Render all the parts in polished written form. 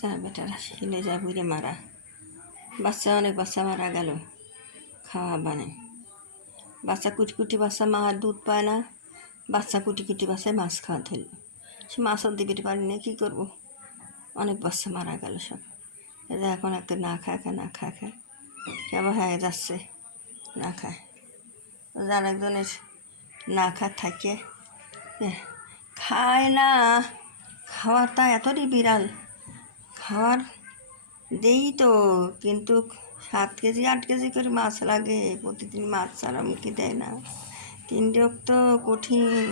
তার বেটারা হিলে যা বুড়ে মারা, বাচ্চা অনেক বাচ্চা মারা গেল খাওয়া বানে। বাচ্চা কুটি কুটি বাচ্চা মা দুধ পায় না, বাচ্চা কুটি কুটি বাচ্চায় মাছ খাওয়া ধরল, সে মাছও দিতে পারি না, কী করবো? অনেক বাচ্চা মারা গেল সব। এদের এখন একটা না খায় না খায় কেমন হয়ে যাচ্ছে না খায়। যার একজনের না খায় থাকে খায় না, খাওয়ারটা এতই বিড়াল, খাওয়ার দেই তো, কিন্তু 7 কেজি 8 কেজি করে মাছ লাগে প্রতিদিন, মাছ ছাড়া মুখে দেয় না। 3 রক্ত কঠিন,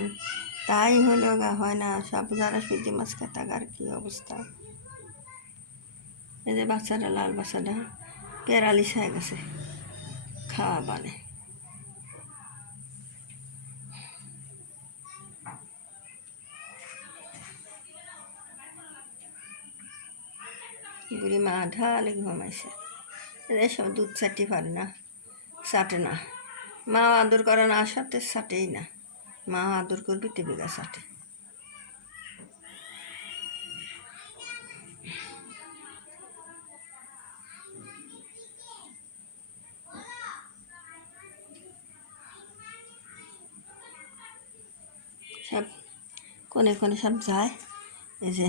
তাই হলো গা হয় না। সব যারা সবজি মাছ খায় তার কী অবস্থা। এই যে বাচ্চাটা, লাল বাচ্চাটা প্যারালিস হয়ে গেছে খাওয়া বানে। বুড়ি মা ঢালে ঘুমাইছে, এদের সব দুধ চাটি পারে না, চাটে না। মা আদর করে না, সাথে চাটেই না। মা আদর করবি টেবিলা চাটে। সব কোনে কোনে সব যায়। এই যে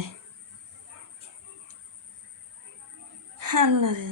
আল্লাহ রে,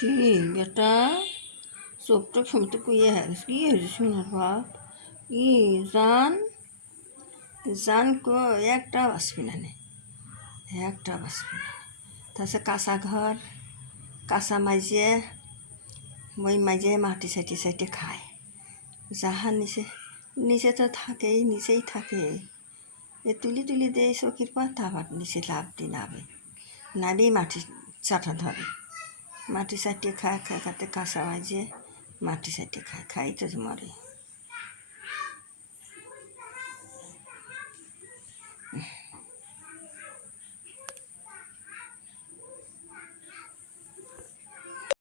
কি বেটা চোখটা শুনতে কুইয়ে হ্যাঁ কি হয়েছে শোনার বাপ, কি জান জান কো একটা বাঁচবি না নে, একটা বাঁচবি না। তাছাড়া কাঁচা ঘর, কাঁচা মাইজে, ওই মাইজে মাটি সাইটে সাইটে খায়। যাহার নিচে নিচে তো থাকেই, নিচেই থাকে। এ তুলি তুলি দেয় চকির পাতা, আবার নিচে লাভ দিয়ে নাবে, নাবেই মাটি চাটা ধরে, মাটি চাটিয়ে খায়, খায় খাতে কাঁচা মাইজে মাটি চাটিয়ে খায়, খাই তো মরে।